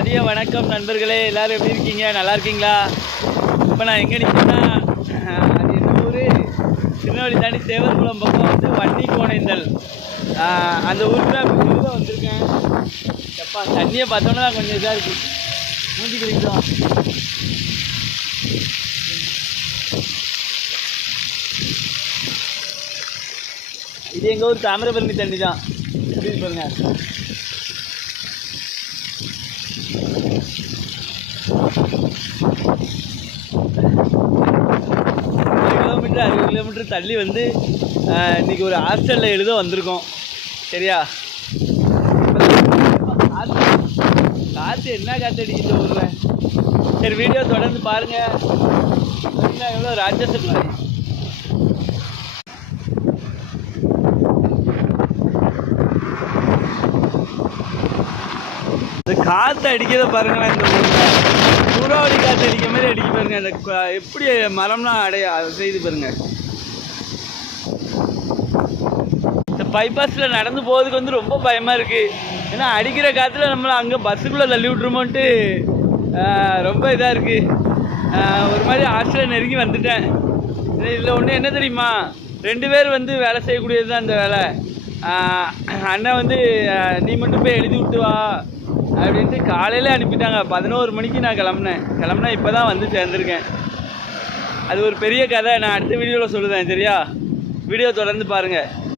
மதிய வணக்கம் நண்பர்களே, எல்லோரும் எப்படி இருக்கீங்க? நல்லா இருக்கீங்களா? இப்போ நான் எங்கே நிற்கிறேன்னா, அது என்ன ஊர், திருநெல்வேலி தாண்டி தேவர்குளம் பக்கம் வந்து வன்னி கோணைந்தல் அந்த ஊருக்கு தான் எழுத வந்திருக்கேன். எப்பா தண்ணியை பார்த்தோன்னா கொஞ்சம் இதாக இருக்குது, மூஞ்சி கிடைக்கும். இது எங்கள் ஊர் தாமிரபரணி தண்ணி தான். எப்படி பாருங்க, கிலோமீட்டர் 60 கிலோமீட்டர் தள்ளி வந்து இன்றைக்கி ஒரு ஹாஸ்டலில் எழுத வந்திருக்கோம். சரியா? காற்று என்ன காற்று அடிக்கிட்டு ஊரில். சரி, வீடியோ தொடர்ந்து பாருங்கள். எவ்வளோ ராட்சச இந்த காற்று அடிக்கிறத பாருங்களேன். இந்த ஊரில் சூறாவளி காற்று அடிக்கிற மாதிரி அடிக்க பாருங்க. அந்த எப்படி மரம்லாம் அதை செய்து பாருங்க. இந்த பைபாஸில் நடந்து போகிறதுக்கு வந்து ரொம்ப பயமாக இருக்குது. ஏன்னா அடிக்கிற காற்றுல நம்மளை அங்கே பஸ்ஸுக்குள்ளே தள்ளி விட்ருமோன்ட்டு ரொம்ப இதாக இருக்குது. ஒரு மாதிரி ஹாஸ்டலில் நெருங்கி வந்துட்டேன். இதில் ஒன்று என்ன தெரியுமா, 2 பேர் வந்து வேலை செய்யக்கூடியது தான் இந்த வேலை. அண்ணன் வந்து நீ மட்டும் போய் எழுதி விட்டு வா அப்படின்ட்டு காலையில் அனுப்பிட்டாங்க. 11 மணிக்கு நான் கிளம்புனேன் இப்போ தான் வந்து சேர்ந்துருக்கேன். அது ஒரு பெரிய கதை, நான் அடுத்த வீடியோவில் சொல்லுவேன். சரியா? வீடியோ தொடர்ந்து பாருங்கள்.